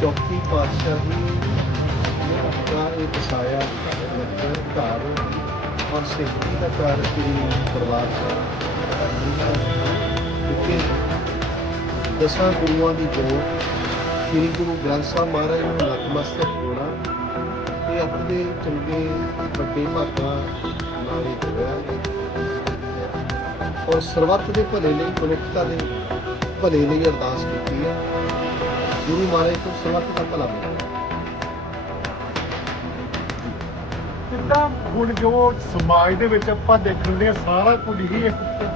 ਪਾਤਸ਼ਾਹੀ ਨੇ ਆਪਣਾ ਇਹ ਵਸਾਇਆ ਮਤਲਬ ਘਰ ਔਰ ਸਿੱਖੀ ਦਾ ਘਰ ਸ੍ਰੀ ਪਰਿਵਾਰ ਸਾਹਿਬ ਕਿਉਂਕਿ ਦਸਾਂ ਗੁਰੂਆਂ ਦੀ ਜੋਤ, ਸ੍ਰੀ ਗੁਰੂ ਗ੍ਰੰਥ ਸਾਹਿਬ ਮਹਾਰਾਜ ਨੂੰ ਨਤਮਸਤਕ ਹੋਣਾ ਇਹ ਆਪਣੇ ਚੰਗੇ ਵੱਡੇ ਭਾਗਾਂ ਨਾਲ ਹੀ ਹੋਇਆ ਔਰ ਸਰਬੱਤ ਦੇ ਭਲੇ ਲਈ ਮਨੁੱਖਤਾ ਦੇ ਭਲੇ ਲਈ ਅਰਦਾਸ ਕੀਤੀ। ਗੁਰੂ ਮਹਾਰਾਜ ਤੋਂ ਸਰਬੱਤ ਦਾ ਭਲਾ ਮਿਲੇ ਜਿੱਦਾਂ ਹੁਣ ਜੋ ਸਮਾਜ ਦੇ ਵਿੱਚ ਆਪਾਂ ਦੇਖਣ ਦੇ ਸਾਰਾ ਕੁਝ ਹੀ ਇੱਕ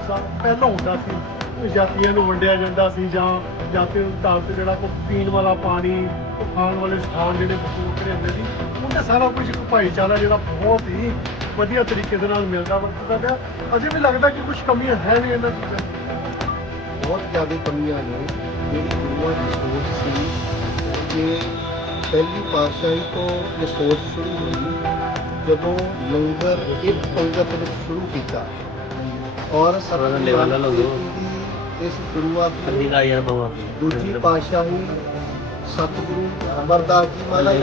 ਪਹਿਲਾਂ ਹੁੰਦਾ ਸੀ। ਜਾਤੀਆਂ ਨੂੰ ਵੰਡਿਆ ਜਾਂਦਾ ਸੀ ਜਾਂ ਜਾਤੀਆਂ ਨੂੰ ਤੇ ਜਿਹੜਾ ਕੋ ਪੀਣ ਵਾਲਾ ਪਾਣੀ, ਖਾਣ ਵਾਲੇ ਸਥਾਨ ਜਿਹੜੇ ਵਸੂਲ ਹੁੰਦੇ ਸੀ ਉਹਨਾਂ ਤਾਂ ਸਾਰਾ ਕੁਝ ਇੱਕ ਭਾਈਚਾਰਾ ਜਿਹੜਾ ਬਹੁਤ ਹੀ ਵਧੀਆ ਤਰੀਕੇ ਦੇ ਨਾਲ ਮਿਲਦਾ ਵਰਤਦਾ ਪਿਆ। ਅਜੇ ਵੀ ਲੱਗਦਾ ਕਿ ਕੁਝ ਕਮੀਆਂ ਹੈ ਵੀ ਇਹਨਾਂ ਚੀਜ਼ਾਂ ਬਹੁਤ ਜ਼ਿਆਦਾ ਕਮੀਆਂ ਨੇ ਜਿਹੜੀ ਗੁਰੂਆਂ ਦੀ ਸੋਚ ਸੀ ਕਿ ਪਹਿਲੀ ਪਾਤਸ਼ਾਹੀ ਤੋਂ ਇਹ ਸੋਚ ਸ਼ੁਰੂ ਹੋਈ ਜਦੋਂ ਲੰਗਰ ਇੱਕ ਪੰਗਤ ਵਿੱਚ ਸ਼ੁਰੂ ਕੀਤਾ ਔਰ ਸਰਵਨ ਲੈਵਲ ਵਾਲਾ ਲੋਗੋ। ਇਸ ਸ਼ੁਰੂਆਤ ਨੂੰ ਅੱਧੀ ਦਾ ਯਾਰ ਬਵਾ ਦੂਜੀ ਪਾਤਸ਼ਾਹੀ ਸਤਿਗੁਰੂ ਅਮਰਦਾਸ ਜੀ ਮਹਾਰਾਜ।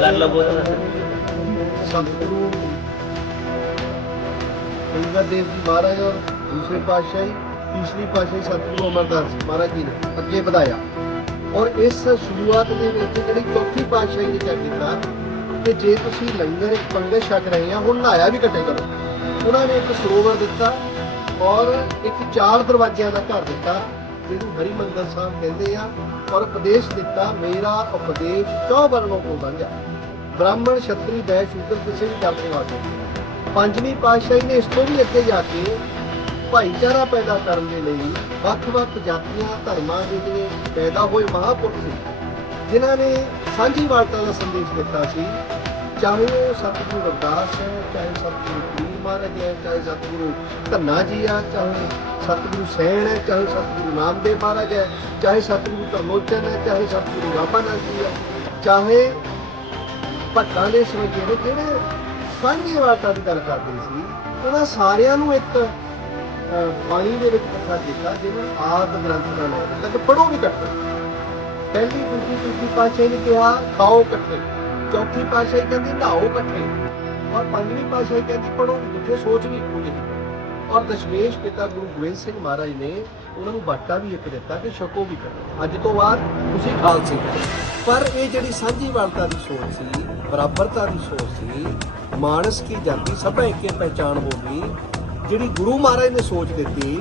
ਸਤਿਗੁਰੂ ਅੰਗਦ ਦੇਵ ਜੀ ਮਹਾਰਾਜ ਔਰ ਦੂਸਰੇ ਪਾਤਸ਼ਾਹੀ ਤੀਸਰੀ ਪਾਤਸ਼ਾਹੀ ਸਤਿਗੁਰੂ ਅਮਰਦਾਸ ਮਹਾਰਾਜ ਜੀ ਨੇ ਅੱਗੇ ਵਧਾਇਆ। ਔਰ ਇਸ ਸ਼ੁਰੂਆਤ ਦੇ ਵਿੱਚ ਜਿਹੜੀ ਚੌਥੀ ਪਾਤਸ਼ਾਹੀ ਨੇ ਕਿਆ ਕੀਤਾ ਕਿ ਜੇ ਤੁਸੀਂ ਲੰਗਰ ਇੱਕ ਪੰਗਤ ਛਕ ਰਹੇ ਆ, ਹੁਣ ਨਹਾਇਆ ਵੀ ਇਕੱਠੇ ਕਰੋ। ਉਹਨਾਂ ਨੇ ਇੱਕ ਸਰੋਵਰ ਦਿੱਤਾ ਔਰ ਇੱਕ ਚਾਰ ਦਰਵਾਜ਼ਿਆਂ ਦਾ ਘਰ ਦਿੱਤਾ, ਜਿਹਨੂੰ ਹਰਿਮੰਦਰ ਸਾਹਿਬ ਕਹਿੰਦੇ ਆ, ਔਰ ਉਪਦੇਸ਼ ਦਿੱਤਾ, ਮੇਰਾ ਉਪਦੇਸ਼ ਚੌ ਵਰਨੋਂ ਕੋ ਬੰਝਾ ਬ੍ਰਾਹਮਣ, ਛਤਰੀ ਵੈਸ਼ ਸ਼ੂਦਰ ਕਿਸੇ ਵੀ ਜਾਤ ਦੇ ਵਾਸਤੇ ਪੰਜਵੀਂ ਪਾਤਸ਼ਾਹੀ ਨੇ ਇਸ ਤੋਂ ਵੀ ਅੱਗੇ ਜਾ ਕੇ ਭਾਈਚਾਰਾ ਪੈਦਾ ਕਰਨ ਦੇ ਲਈ ਵੱਖ-ਵੱਖ ਜਾਤੀਆਂ, ਧਰਮਾਂ ਦੇ ਜਿਹੜੇ ਪੈਦਾ ਹੋਏ ਮਹਾਂਪੁਰਖ ਸੀ ਜਿਨ੍ਹਾਂ ਨੇ ਸਾਂਝੀਵਾਲਤਾ ਦਾ ਸੰਦੇਸ਼ ਦਿੱਤਾ ਸੀ, ਚਾਹੇ ਉਹ ਸਤਿਗੁਰੂ ਰਵਿਦਾਸ ਹੈ, ਚਾਹੇ ਸਤਿਗੁਰੂ ਪੀਰ ਮਹਾਰਾਜ ਹੈ, ਚਾਹੇ ਸਤਿਗੁਰੂ ਧੰਨਾ ਜੀ ਆ ਚਾਹੇ ਸਤਿਗੁਰੂ ਸੈਣ ਹੈ, ਚਾਹੇ ਸਤਿਗੁਰੂ ਨਾਮਦੇਵ ਮਹਾਰਾਜ ਹੈ, ਚਾਹੇ ਸਤਿਗੁਰੂ ਤਰਲੋਚਨ ਹੈ, ਚਾਹੇ ਸਤਿਗੁਰੂ ਰਾਮਾਨੰਦ ਜੀ ਹੈ, ਚਾਹੇ ਭੱਟਾਂ ਦੇ ਸਵਈਏ ਨੇ ਜਿਹੜੇ ਸਾਂਝੀਵਾਲਤਾ ਦੀ ਗੱਲ ਕਰਦੇ ਸੀ, ਉਹਨਾਂ ਸਾਰਿਆਂ ਨੂੰ ਇੱਕ ਬਾਣੀ ਦੇ ਵਿੱਚ ਇਕੱਠਾ ਕੀਤਾ ਜਿਹਨੂੰ ਆਦ ਗ੍ਰੰਥ ਦਾ ਨਾਮ ਦਿੱਤਾ ਕਿ ਪੜੋ ਵੀ ਇਕੱਠੇ। ਪਹਿਲੀ ਦੂਜੀ ਤੀਜੀ ਪਾਤਸ਼ਾਹੀ ਨੇ ਕਿਹਾ, ਖਾਓ ਇਕੱਠੇ। ਚੌਥੀ ਪਾਤਸ਼ਾਹੀ ਕਹਿੰਦੀ, ਨਹਾਓ ਇਕੱਠੇ। ਔਰ ਪੰਜਵੀਂ ਪਾਤਸ਼ਾਹੀ ਕਹਿੰਦੀ ਪੜੋ ਇਕੱਠੇ, ਸੋਚ ਵੀ ਇੱਕੋ ਜਿਹੀ। ਔਰ ਦਸ਼ਮੇਸ਼ ਪਿਤਾ ਗੁਰੂ ਗੋਬਿੰਦ ਸਿੰਘ ਮਹਾਰਾਜ ਨੇ ਉਹਨਾਂ ਨੂੰ ਬਾਟਾ ਵੀ ਇੱਕ ਦਿੱਤਾ ਕਿ ਛਕੋ ਵੀ ਕਰੋ ਅੱਜ ਤੋਂ ਬਾਅਦ ਤੁਸੀਂ ਖਾਲਸੇ ਪਰ ਇਹ ਜਿਹੜੀ ਸਾਂਝੀ ਵਾਲਤਾ ਦੀ ਸੋਚ ਸੀ, ਬਰਾਬਰਤਾ ਦੀ ਸੋਚ ਸੀ, ਮਾਨਸ ਕੀ ਜਾਤੀ ਸਭਾ ਇੱਕੇ ਪਹਿਚਾਨ ਹੋਗੀ ਜਿਹੜੀ ਗੁਰੂ ਮਹਾਰਾਜ ਨੇ ਸੋਚ ਦਿੱਤੀ,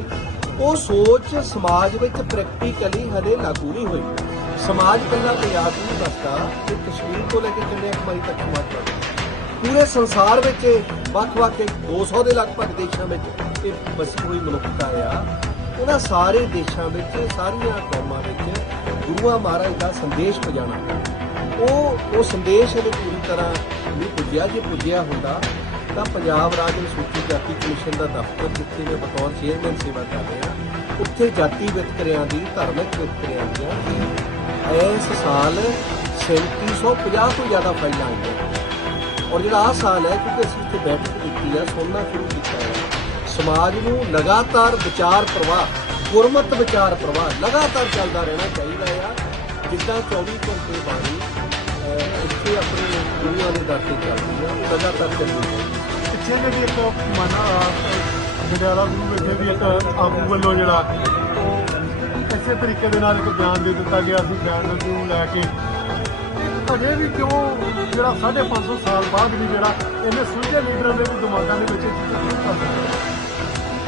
ਉਹ ਸੋਚ ਸਮਾਜ ਵਿੱਚ ਪ੍ਰੈਕਟੀਕਲੀ ਹਲੇ ਲਾਗੂ ਨਹੀਂ ਹੋਈ। ਸਮਾਜ ਕੱਲਾ ਪੰਜਾਬ ਹੀ ਨਹੀਂ ਬਸਦਾ ਕਿ ਕਸ਼ਮੀਰ ਤੋਂ ਲੈ ਕੇ ਕੰਨਿਆਕੁਮਾਰੀ ਤੱਕ ਸਮਾਜ ਪੂਰੇ ਸੰਸਾਰ ਵਿੱਚ ਵੱਖ-ਵੱਖ ਇੱਕ 200 ਦੇ ਲਗਭਗ ਦੇਸ਼ਾਂ ਵਿੱਚ ਇਹ ਵਸੀ ਹੋਈ ਮਨੁੱਖਤਾ ਆ। ਉਹਨਾਂ ਸਾਰੇ ਦੇਸ਼ਾਂ ਵਿੱਚ, ਸਾਰੀਆਂ ਕੌਮਾਂ ਵਿੱਚ ਗੁਰੂਆਂ ਮਹਾਰਾਜ ਦਾ ਸੰਦੇਸ਼ ਪਹੁੰਚਾਉਣਾ। ਉਹ ਉਹ ਸੰਦੇਸ਼ ਇਹਦੇ ਪੂਰੀ ਤਰ੍ਹਾਂ ਨਹੀਂ ਪੁੱਜਿਆ, ਜੇ ਪੁੱਜਿਆ ਹੁੰਦਾ ਤਾਂ ਪੰਜਾਬ ਰਾਜ ਅਨੁਸੂਚਿਤ ਜਾਤੀ ਕਮਿਸ਼ਨ ਦਾ ਦਫ਼ਤਰ, ਜਿੱਥੇ ਮੈਂ ਬਤੌਰ ਚੇਅਰਮੈਨ ਸੇਵਾ ਕਰ ਰਿਹਾ ਉੱਥੇ ਜਾਤੀ ਵਿਤਕਰਿਆਂ ਦੀ ਧਾਰਮਿਕ ਵਿਤਕਰਿਆਂ ਦੀਆਂ ਇਸ ਸਾਲ 3750 ਤੋਂ ਜ਼ਿਆਦਾ ਫਾਈਲਾਂ ਆਈਆਂ। ਔਰ ਜਿਹੜਾ ਆਹ ਸਾਲ ਹੈ, ਕਿਉਂਕਿ ਅਸੀਂ ਇੱਥੇ ਬੈਠਕ ਕੀਤੀ ਹੈ ਸੁਣਨਾ ਸ਼ੁਰੂ ਕੀਤਾ ਹੈ। ਸਮਾਜ ਨੂੰ ਲਗਾਤਾਰ ਵਿਚਾਰ ਪ੍ਰਵਾਹ, ਗੁਰਮਤ ਵਿਚਾਰ ਪ੍ਰਵਾਹ ਲਗਾਤਾਰ ਚੱਲਦਾ ਰਹਿਣਾ ਚਾਹੀਦਾ ਆ। ਜਿੱਦਾਂ 24 ਘੰਟੇ ਬਾਣੀ ਇੱਥੇ ਆਪਣੇ ਦੇ ਦਰ ਤੇ ਚੱਲਦੀ ਆ ਉਹ ਲਗਾਤਾਰ ਚੱਲਦੀ ਹੈ ਪਿੱਛੇ ਜੇ ਵੀ ਇੱਕ ਮਨ ਜੜਿਆਲਾ ਗੁਰੂ ਵਿਖੇ ਵੀ ਇੱਕ ਆਗੂ ਵੱਲੋਂ ਜਿਹੜਾ ਉਹ ਇਸੇ ਤਰੀਕੇ ਦੇ ਨਾਲ ਇੱਕ ਬਿਆਨ ਦੇ ਦਿੱਤਾ ਗਿਆ ਸੀ ਬਿਆਨ ਨੂੰ ਲੈ ਕੇ। ਅਜੇ ਵੀ ਕਿਉਂ ਜਿਹੜਾ 550 ਸਾਲ ਬਾਅਦ ਵੀ ਜਿਹੜਾ ਇਹਨੇ ਸੁਲਝੇ ਲੀਡਰਾਂ ਦੇ ਵੀ ਦਿਮਾਗਾਂ ਦੇ ਵਿੱਚ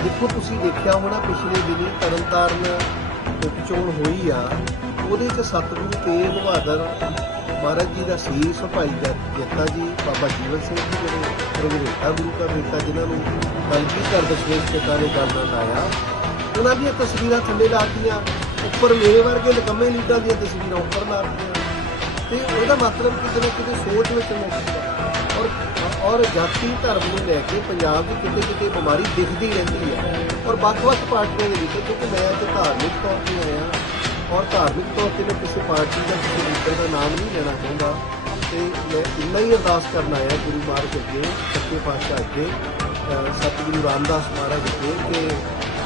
ਦੇਖੋ ਤੁਸੀਂ ਦੇਖਿਆ ਹੋਣਾ ਪਿਛਲੇ ਦਿਨੀ ਤਰਨਤਾਰਨ ਉਪ ਚੋਣ ਹੋਈ ਆ ਉਹਦੇ ਚ ਸਤਿਗੁਰੂ ਤੇਗ ਬਹਾਦਰ ਮਹਾਰਾਜ ਜੀ ਦਾ ਸੀਸ ਭਾਈ ਜੱਤ- ਜੱਤਾ ਜੀ, ਬਾਬਾ ਜੀਵਨ ਸਿੰਘ ਜੀ ਜਿਹੜੇ ਪ੍ਰਗਟਾ ਗੁਰੂ ਦਾ ਬੇਟਾ ਜਿਨ੍ਹਾਂ ਨੂੰ ਬਲਕੀ ਕਰ ਦਸ਼ਮੇਸ਼ ਪਿਤਾ ਨੇ ਗੱਲ ਨਾਲ ਉਹਨਾਂ ਦੀਆਂ ਤਸਵੀਰਾਂ ਥੱਲੇ ਲਾਤੀਆਂ ਉੱਪਰ ਮੇਰੇ ਵਰਗੇ ਨਿਕੰਮੇ ਲੀਡਰਾਂ ਦੀਆਂ ਤਸਵੀਰਾਂ ਉੱਪਰ ਲਾਤੀਆਂ ਤੇ ਉਹਦਾ ਮਤਲਬ ਕਿਤੇ ਨਾ ਕਿਤੇ ਸੋਚ ਵਿੱਚ ਮੁਕਤ ਹੈ ਔਰ ਔਰ ਜਾਤੀ ਧਰਮ ਨੂੰ ਲੈ ਕੇ ਪੰਜਾਬ ਦੀ ਕਿਤੇ ਕਿਤੇ ਬਿਮਾਰੀ ਦਿਖਦੀ ਰਹਿੰਦੀ ਹੈ। ਔਰ ਵੱਖ-ਵੱਖ ਪਾਰਟੀਆਂ ਦੇ ਵਿੱਚ ਕਿਉਂਕਿ ਮੈਂ ਅੱਜ ਧਾਰਮਿਕ ਤੌਰ ਤੇ ਆਇਆ। ਔਰ ਧਾਰਮਿਕ ਤੌਰ ਤੇ ਮੈਂ ਕਿਸੇ ਪਾਰਟੀ ਦਾ ਕਿਸੇ ਲੀਡਰ ਦਾ ਨਾਮ ਨਹੀਂ ਲੈਣਾ ਚਾਹੁੰਦਾ। ਤੇ ਮੈਂ ਇੰਨਾ ਹੀ ਅਰਦਾਸ ਕਰਨ ਆਇਆ ਗੁਰੂ ਮਹਾਰਾਜ ਅੱਗੇ ਸੱਚੇ ਪਾਤਸ਼ਾਹ ਅੱਗੇ ਸਤਿਗੁਰੂ ਰਾਮਦਾਸ ਮਹਾਰਾਜ ਅੱਗੇ ਕਿ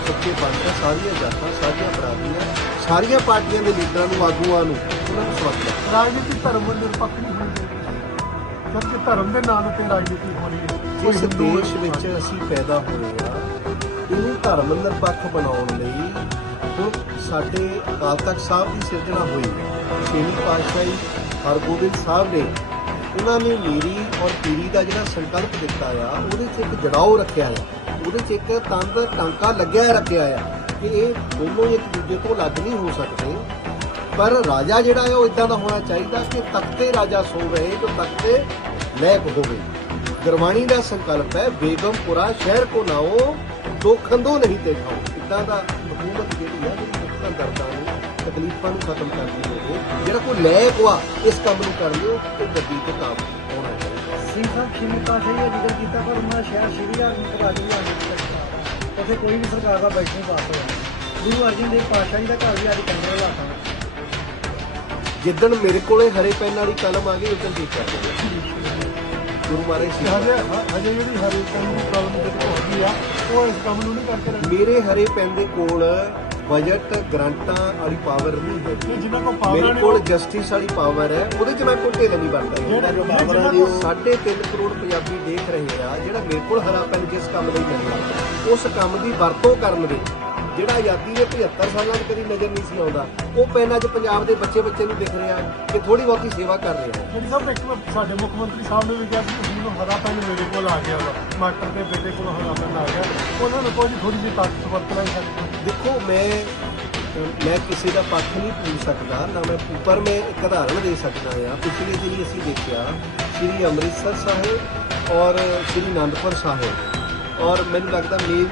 ਸੱਚੇ ਪੰਥ ਹੈ ਸਾਰੀਆਂ ਜਾਤਾਂ ਸਾਰੀਆਂ ਬਰਾਦਰੀਆਂ ਸਾਰੀਆਂ ਪਾਰਟੀਆਂ ਦੇ ਲੀਡਰਾਂ ਨੂੰ ਆਗੂਆਂ ਨੂੰ ਉਹਨਾਂ ਨੂੰ ਸਵਾਗਤ ਹੈ ਰਾਜਨੀਤੀ ਧਰਮ ਨਿਰਪੱਖ ਨਹੀਂ ਹੋਣੀ ਚਾਹੀਦੀ। ਕਿਉਂਕਿ ਧਰਮ ਦੇ ਨਾਂ ਉੱਤੇ ਰਾਜਨੀਤੀ ਹੋ ਹੈ ਕੋਈ ਜਿਸ ਹਿੰਦੂ ਹੈ, ਦੇਸ਼ ਵਿੱਚ ਅਸੀਂ ਪੈਦਾ ਹੋਏ ਆ ਇਹਨੂੰ ਧਰਮ ਨਿਰਪੱਖ ਬਣਾਉਣ ਲਈ ਹੁਣ ਸਾਡੇ ਅਕਾਲ ਤਖਤ ਸਾਹਿਬ ਦੀ ਸਿਰਜਣਾ ਹੋਈ ਛੇਵੀਂ ਪਾਤਸ਼ਾਹੀ ਹਰਗੋਬਿੰਦ ਸਾਹਿਬ ਨੇ, ਉਹਨਾਂ ਨੇ ਮੇਰੀ ਔਰ ਪੀਰੀ ਦਾ ਜਿਹੜਾ ਸੰਕਲਪ ਦਿੱਤਾ ਆ, ਉਹਦੇ 'ਚ ਇੱਕ ਜੜਾਓ ਰੱਖਿਆ ਆ। ਉਹਦੇ 'ਚ ਇੱਕ ਤੰਦ ਟਾਂਕਾ ਲੱਗਿਆ ਰੱਖਿਆ ਆ ਕਿ ਇਹ ਦੋਨੋਂ ਇੱਕ ਦੂਜੇ ਤੋਂ ਅਲੱਗ ਨਹੀਂ ਹੋ ਸਕਦੇ। ਪਰ ਰਾਜਾ ਜਿਹੜਾ ਹੈ ਉਹ ਇਦਾਂ ਦਾ ਹੋਣਾ ਚਾਹੀਦਾ ਕਿ ਤਖਤੇ ਰਾਜਾ ਸੋ ਰਹੇ, ਜੋ ਤਖਤੇ ਲੈਕ ਹੋਵੇ ਗੁਰਬਾਣੀ ਦਾ ਸੰਕਲਪ ਹੈ, ਬੇਗਮਪੁਰਾ ਸ਼ਹਿਰ ਕੋ ਨਾਓ, ਦੋ ਖੰਦੋ ਨਹੀਂ ਤੇ ਖਾਓ ਇਦਾਂ ਦਾ ਹਕੂਮਤ ਜਿਹੜੀ ਆ ਜਿਹੜੀ ਦੁੱਖਾਂ ਦਰਦਾਂ ਨੂੰ ਤਕਲੀਫਾਂ ਨੂੰ ਖਤਮ ਕਰਦੀ ਹੋਵੇ ਜਿਹੜਾ ਕੋਈ ਲੈਕ ਵਾ ਇਸ ਕੰਮ ਨੂੰ ਕਰ ਲਿਓ ਤੇ ਗੱਡੀ ਤੇ ਕੰਮ ਹੋਣਾ ਚਾਹੀਦਾ। ਸਿੰਘ ਸਾਹਿਬ ਦਾ ਜ਼ਿਕਰ ਕੀਤਾ ਪਰ ਉਹਨਾਂ ਦਾ ਸ਼ਹਿਰ ਸ਼੍ਰੀ ਹਰਮੰਦਰ ਵੀ ਆ। ਉੱਥੇ ਕੋਈ ਵੀ ਸਰਕਾਰ ਦਾ ਬੈਠ ਨਹੀਂ ਪਾਸ ਹੋਇਆ ਗੁਰੂ ਅਰਜਨ ਦੇਵ ਪਾਤਸ਼ਾਹੀ ਦਾ ਘਰ ਵੀ ਅੱਜ ਕੰਗਰੇ ਲਾਤਾ ਜਿੱਦਣ ਮੇਰੇ ਕੋਲੇ ਹਰੇ ਪੈਨ ਵਾਲੀ ਕਲਮ ਆ ਗਈ ਉਦੋਂ ਠੀਕ ਕਰ ਦਿੰਦੇ ਗੁਰੂ ਮਹਾਰਾਜ ਸੀ ਹਜੇ ਹਜੇ ਜਿਹੜੀ ਹਰੇ ਕੰਮ ਦੀ ਪ੍ਰੋਬਲਮ ਜਿਹੜੀ ਹੋ ਗਈ ਆ ਉਹ ਇਸ ਕੰਮ ਨੂੰ ਨਹੀਂ ਕਰਕੇ ਰੱਖੀ ਮੇਰੇ ਹਰੇ ਪੈਨ ਦੇ ਕੋਲ ਬਜਟ ਗ੍ਰਾਂਟਾਂ ਵਾਲੀ ਪਾਵਰ ਨਹੀਂ ਹੈ। ਕਿ ਜਿਨ੍ਹਾਂ ਕੋਲ ਪਾਵਰ ਮੇਰੇ ਕੋਲ ਜਸਟਿਸ ਵਾਲੀ ਪਾਵਰ ਹੈ ਉਹਦੇ 'ਚ ਮੈਂ ਕੋਈ ਢਿੱਲ ਨਹੀਂ ਬਣਦਾ। ਜਿਹੜਾ ਪਾਵਰ ਆ ਜੀ, ਉਹ- ਸਾਢੇ ਤਿੰਨ ਕਰੋੜ ਪੰਜਾਬੀ ਦੇਖ ਰਹੇ ਆ ਜਿਹੜਾ ਮੇਰੇ ਕੋਲ ਹਰਾ ਪੈਨ ਜਿਸ ਕੰਮ ਲਈ ਮਿਲਿਆ ਉਸ ਕੰਮ ਦੀ ਵਰਤੋਂ ਕਰਨ ਦੇ ਜਿਹੜਾ ਆਜ਼ਾਦੀ ਦੇ 75 ਸਾਲਾਂ 'ਚ ਕਦੀ ਨਜ਼ਰ ਨਹੀਂ ਸੀ ਆਉਂਦਾ ਉਹ ਪੈਨ ਅੱਜ ਪੰਜਾਬ ਦੇ ਬੱਚੇ ਬੱਚੇ ਨੂੰ ਦਿਖ ਰਿਹਾ ਕਿ ਥੋੜੀ ਬਹੁਤੀ ਸੇਵਾ ਕਰ ਰਿਹਾ ਹੈ। ਇੱਕ ਸਾਡੇ ਮੁੱਖ ਮੰਤਰੀ ਸਾਹਿਬ ਨੇ ਵੀ ਕਿਹਾ ਸੀ ਕਿ ਹੁਣ ਹਰਾ ਪੈਨ ਮੇਰੇ ਕੋਲ ਆ ਗਿਆ ਮਾਸਟਰ ਦੇ ਬੇਟੇ ਕੋਲ ਹਰਾ ਪੈਨ ਆ ਗਿਆ। ਉਹਨਾਂ ਨੂੰ ਕੋਈ ਥੋੜੀ ਜਿਹੀ ਤਾਕਤ ਵਰਤ ਲਈ ਸਕਦੀ ਦੇਖੋ ਮੈਂ ਮੈਂ ਕਿਸੇ ਦਾ ਪੱਖ ਨਹੀਂ ਪੂਰ ਸਕਦਾ ਨਾ ਮੈਂ ਪਰ ਮੈਂ ਇੱਕ ਉਦਾਹਰਣ ਦੇ ਸਕਦਾ ਆ ਪਿਛਲੇ ਦਿਨੀ ਅਸੀਂ ਦੇਖਿਆ ਸ੍ਰੀ ਅੰਮ੍ਰਿਤਸਰ ਸਾਹਿਬ ਔਰ ਸ੍ਰੀ ਅਨੰਦਪੁਰ ਸਾਹਿਬ ਔਰ ਮੈਨੂੰ ਲੱਗਦਾ ਮੇ